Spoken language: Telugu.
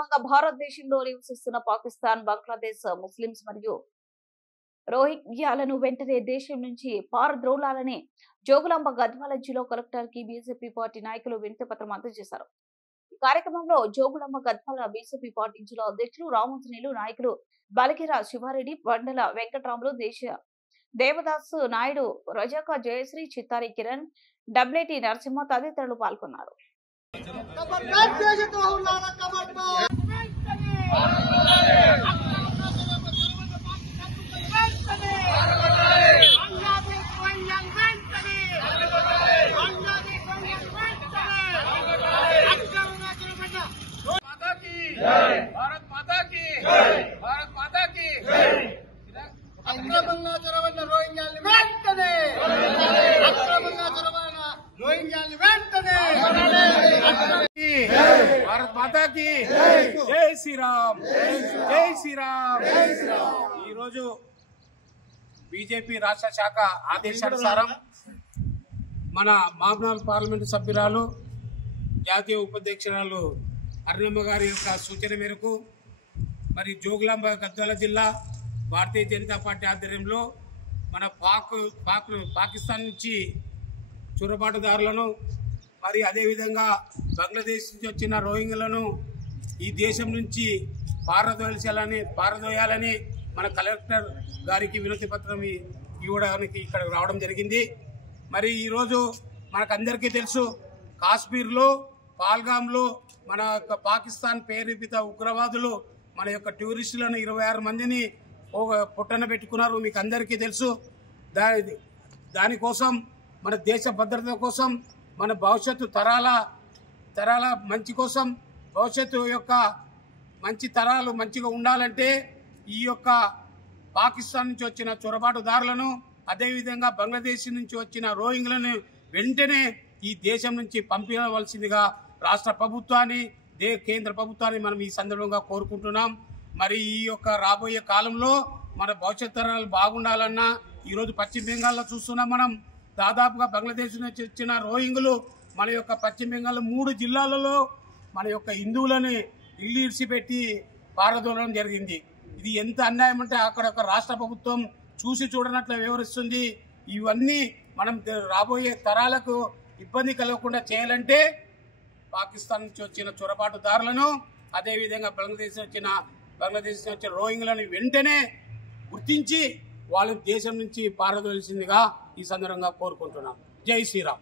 క్రమంగా భారతదేశంలో నివసిస్తున్న పాకిస్తాన్, బంగ్లాదేశ్ ముస్లింస్ మరియు రోహింగ్యాలను వెంటనే దేశం నుంచి పారద్రోలాలని జోగులాంబ గద్వాల జిల్లా కలెక్టర్ కి బీజేపీ పార్టీ నాయకులు వినతి పత్రం అందజేశారు. ఈ కార్యక్రమంలో జోగులాంబ గద్వాల బీజేపీ పార్టీ జిల్లా అధ్యక్షులు రామంజనేయులు, నాయకులు బలిగిర శివారెడ్డి, బండల వెంకట్రాములు, దేవదాసు నాయుడు, రజాకా జయశ్రీ, చిత్తారి కిరణ్, డబ్ల్యూటీ నరసింహ తదితరులు పాల్గొన్నారు. भारत माता की भारत माता की అక్రమంగా జరవన్న రోహింగ్యాల్ని వెంటనే అక్రమంగా జరవన్న రోహింగ్యాల్ని వెంటనే భారత్ మాతా की జై శ్రీరామ్ జై శ్రీరామ్. ఈరోజు బీజేపీ రాష్ట్ర శాఖ ఆదేశానుసారం మన మాబ్నాల్ పార్లమెంటు సభ్యురాలు, జాతీయ ఉపాధ్యక్షురాలు అరుణమ్మ గారి యొక్క సూచన మేరకు మరి జోగులాంబ గద్వాల జిల్లా భారతీయ జనతా పార్టీ ఆధ్వర్యంలో మన పాకిస్తాన్ నుంచి చొరబాటుదారులను మరి అదేవిధంగా బంగ్లాదేశ్ నుంచి వచ్చిన రోహింగ్యాలను ఈ దేశం నుంచి పారదోయాలని మన కలెక్టర్ గారికి వినతి పత్రం ఇవ్వడానికి ఇక్కడ రావడం జరిగింది. మరి ఈరోజు మనకందరికీ తెలుసు, కాశ్మీర్లో పాల్గాంలో మన యొక్క పాకిస్తాన్ ప్రేరేపిత ఉగ్రవాదులు మన యొక్క టూరిస్టులను 26 మందిని పుట్టన పెట్టుకున్నారు. మీకు అందరికీ తెలుసు. దానికోసం మన దేశ భద్రత కోసం, మన భవిష్యత్తు తరాల మంచి కోసం, భవిష్యత్తు యొక్క మంచి తరాలు మంచిగా ఉండాలంటే ఈ యొక్క పాకిస్తాన్ నుంచి వచ్చిన చొరబాటుదారులను, అదేవిధంగా బంగ్లాదేశ్ నుంచి వచ్చిన రోహింగ్యాలను వెంటనే ఈ దేశం నుంచి పంపించవలసిందిగా రాష్ట్ర ప్రభుత్వాన్ని, కేంద్ర ప్రభుత్వాన్ని మనం ఈ సందర్భంగా కోరుకుంటున్నాం. మరి ఈ యొక్క రాబోయే కాలంలో మన భవిష్యత్ తరాలు బాగుండాలన్నా ఈరోజు పశ్చిమ బెంగాల్లో చూస్తున్నాం. మనం దాదాపుగా బంగ్లాదేశ్ నుంచి వచ్చిన రోహింగ్యాలు మన యొక్క పశ్చిమ బెంగాల్ 3 జిల్లాలలో మన యొక్క హిందువులని ఇల్లు ఇడిచిపెట్టి పారదోలడం జరిగింది. ఇది ఎంత అన్యాయం అంటే అక్కడ ఒక రాష్ట్ర ప్రభుత్వం చూసి చూడనట్లు వ్యవహరిస్తుంది. ఇవన్నీ మనం రాబోయే తరాలకు ఇబ్బంది కలగకుండా చేయాలంటే పాకిస్తాన్ నుంచి వచ్చిన చొరబాటుదారులను, అదేవిధంగా బంగ్లాదేశ్ నుంచి వచ్చిన రోహింగ్యాలను వెంటనే గుర్తించి వాళ్ళ దేశం నుంచి పారదోలిసిందిగా ఈ సందర్భంగా కోరుకుంటున్నాం. జై శ్రీరామ్.